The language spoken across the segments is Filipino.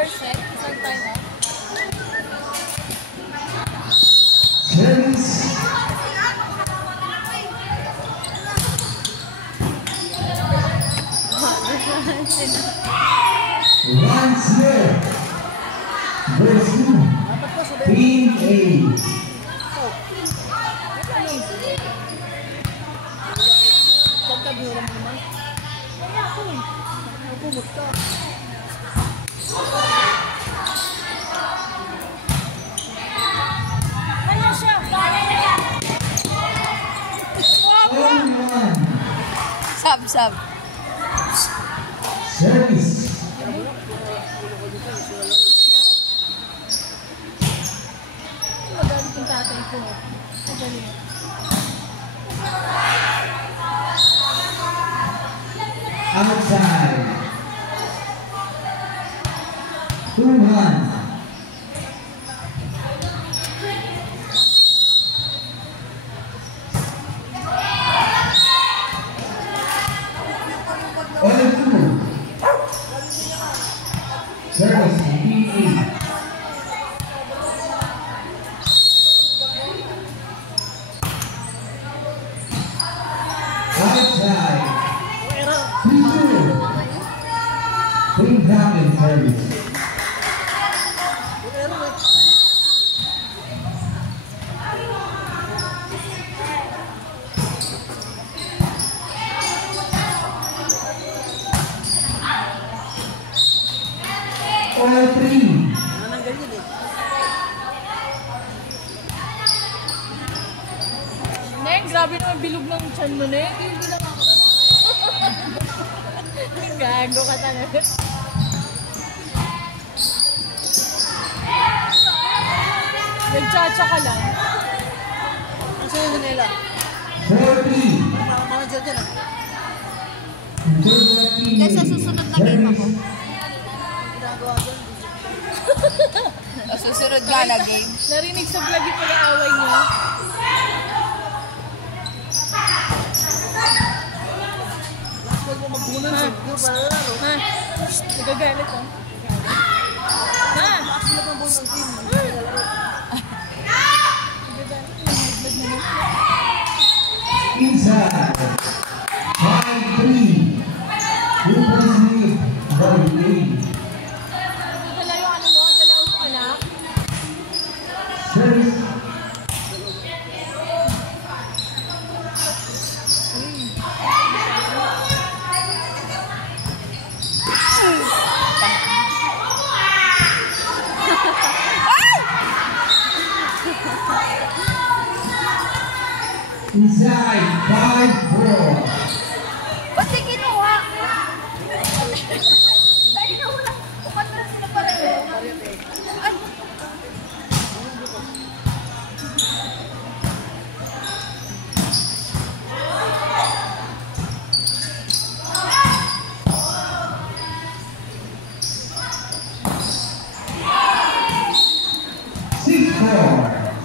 percent. Isang time ah. Service. Once more. Verse 2. Team A. Sub. Service. Magalit yung tatay ko. Outside. 2-1. Service. Outside. 2-2. Clean down in service. All 3. Neng, grabe naman bilog ng tiyan mo, Neng. Hindi lang ako. Gago ka talaga. Nagtsatsa ka lang. Ang sa'yo nila? 4-3. Mga dyan ah. Hindi sa susunod na game ako. Ginagawa dyan. Susunod nga na game. Narinig sa vlog yung pag-aaway niyo. Huwag mo magbunan sa video para laro. Ha? Nagagalit ha? Ha? Kasi na pang buong ng team. Inside. 5-3. Who was me? Very Dala yung ano mo? Dala yung anak? Service. Inside. 5-4. Ba't di kinuha? Dahil na wala. Upat na sila pala yun. Ay!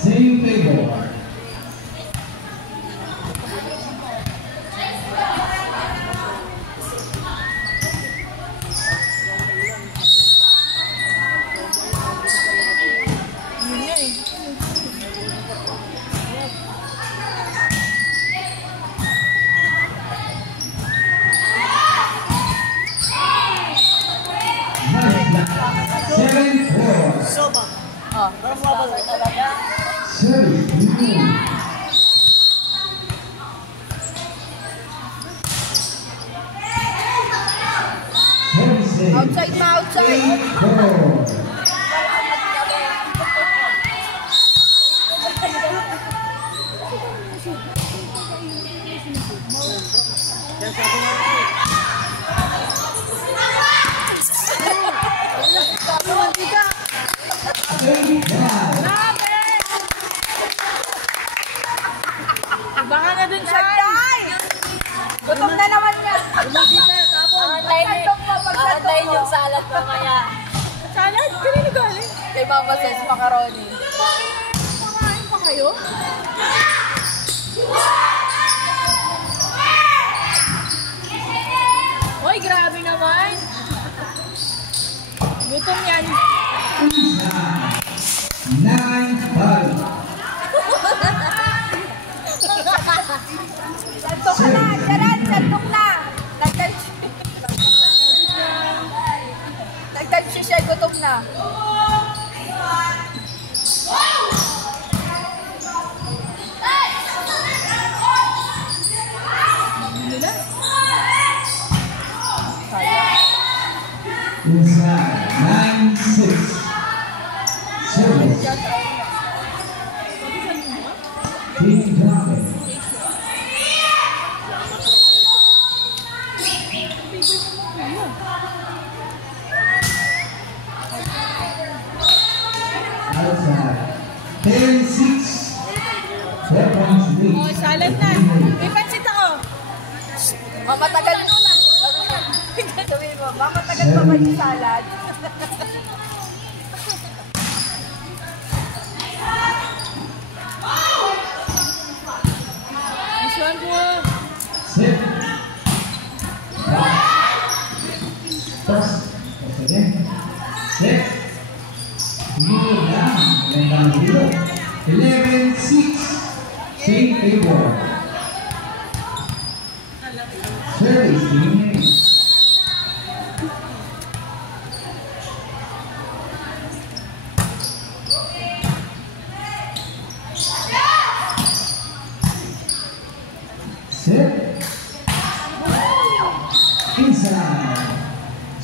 Same table. Soba. Oh, talaga. Outside na, outside. Baka na dun siya. Gutom na naman niya. Antayin yung salad mamaya. Salad? Kanino galing? Kay Mama Says Macaroni. Kumain pa kayo? Hoy, grabe naman. Gutom yan. Isa. 9-5. Santok ka na, Gerard, santok na. Nagtag siya, gutom na. Inside. 9-6. Service. Team Dragon. Outside. 10-6. 4 points lead. Oh, salad na. May pansit ako. Mamatagal mo na. Sabihin mo, mamatagal pa ba yung salad? Isuan ko. Set. Toss. Toss again. Set. Zero down. And down 0. 11-6. Same favor. Service. Team. Set. Inside.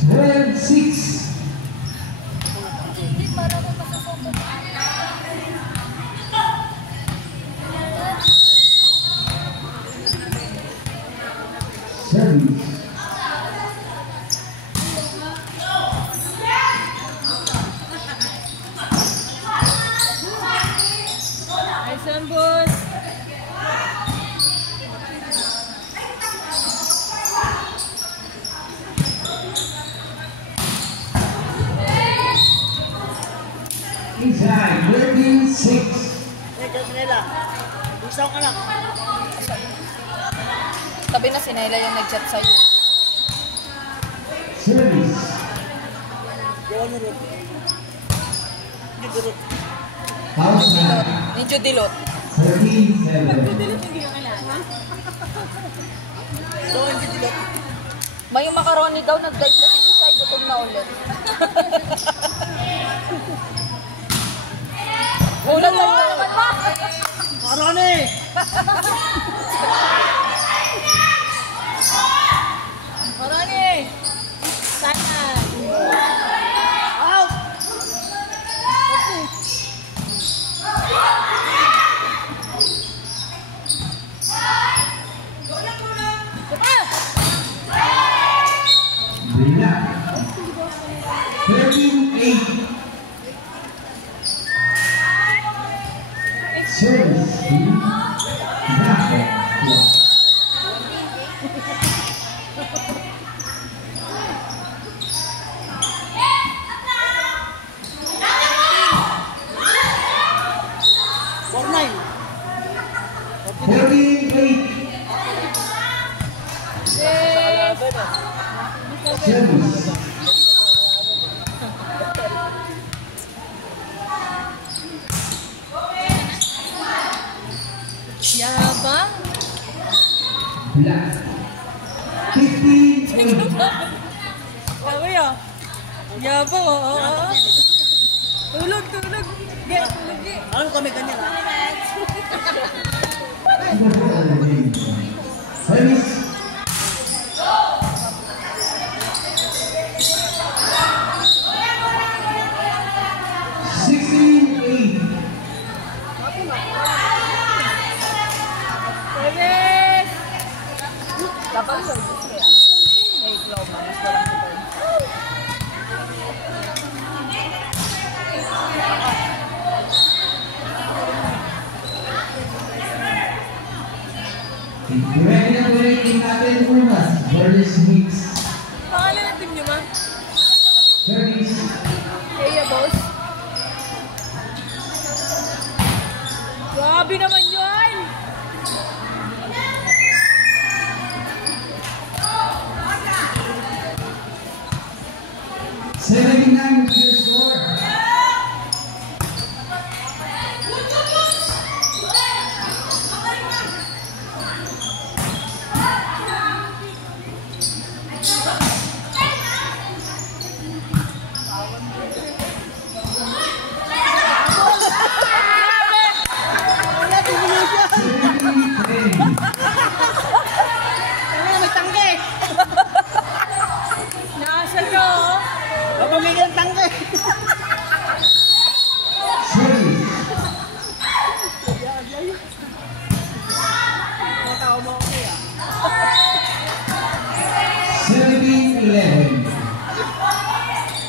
12-6. Service. Ayun, boss. Inside. 13-6. Nela, isaw ka lang. Sabi na si Nela yung nag-chat sa'yo. Service. Gawa ni Ruth. Hindi ko Ruth. Outside. Ni Judilot. 13-7. Gawa ni Judilot. May yung macaroni daw, nag-dive kasi si Shai, gutom na ulit. Ulan na naman ba? Maroni! Marami. Sana. Out! Bila. 13-8. Service. Team. Dragon. Fortnite. 14-8. Service. Yabang. Black. 15-8. Sabi ah. Yabang, oo. Tulog, tulog. Get, tulog, get. Alam ko may ganyan ha. Service. Service! Dapat service kaya. May flow man. Mas walang return. Ready na po rin yung ating unas. Burles Mix. Pangalan ng team niyo, ma? Service. Kaya, boss. Grabe naman yun! 79 with your score. May tangke. Naasar ka, oh. Mapamigil ang tangke. Tao mo ako kaya. 17-11.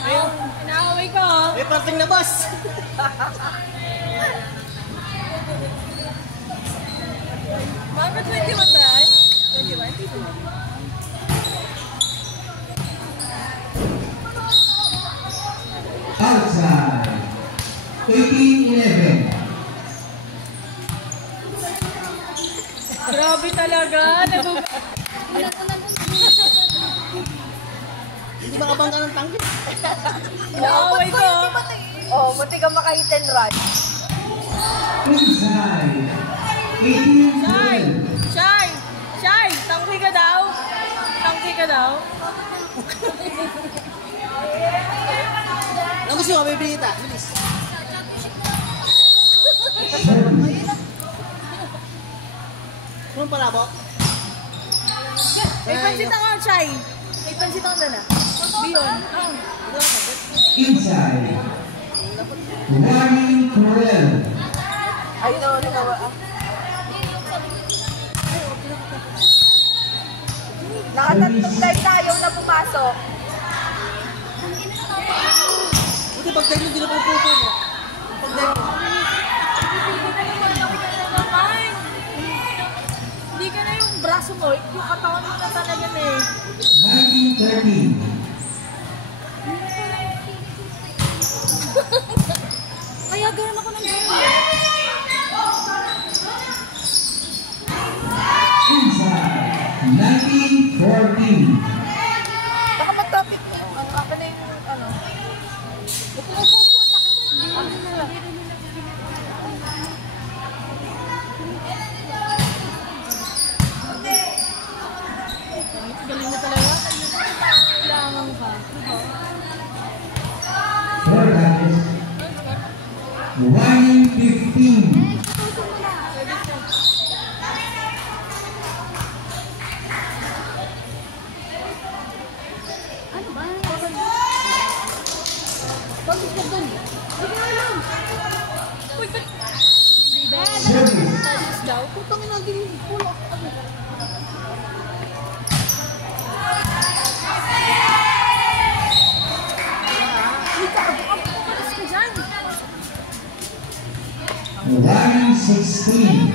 Ayun, inaaway ko, oh. May parting na boss. Bakit 21 ba? 21? Outside. 18-11. Grabe talaga. Hindi makabangga ng tangke. Inaaway ko. Oh, buti ka maka-hit and run. Inside. Shy! 18-12. Shy! Shy! Tangki ka daw? Tangki ka daw? Ang gusto mo, may bilita. Bilis. Anong palabok? May pansit ako, Shy. May pansit ako na na. Beyond. Inside. Warning Corel. Ay, no, nagawa. Nakatatlong live tayo na pumasok. Buti pag tayo hindi na pupupo mo. Pag tayo mo. Hindi ka na yung braso mo, yung katawan mo na talaga na eh. 19-13. Kaya gano'n ako ng gano'n. Inside. 19-14. Baka mag-topic mo. Ano, ako na yung, ano. Galing na talaga. Kailangan ka. Four guys. Warning 15. Bakit ka doon? Uy, ba't? Service. Talis daw? Putangin ang dilim. Pula. Talis ka dyan. Warning 16.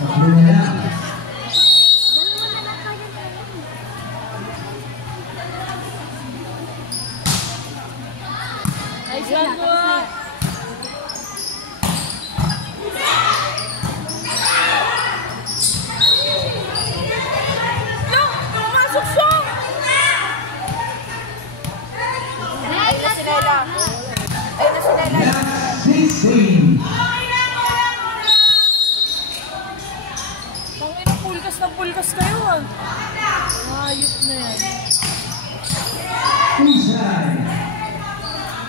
Tatlo na lang. Ay, saan mo? Look! Pumasok siya! Ay, na si Nela. Ay, na si Nela. Last 16. Pangina, pulkas na pulkas kayo ah. Ayop na yan. Inside.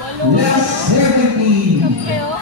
Walo. Last 17. Kayo?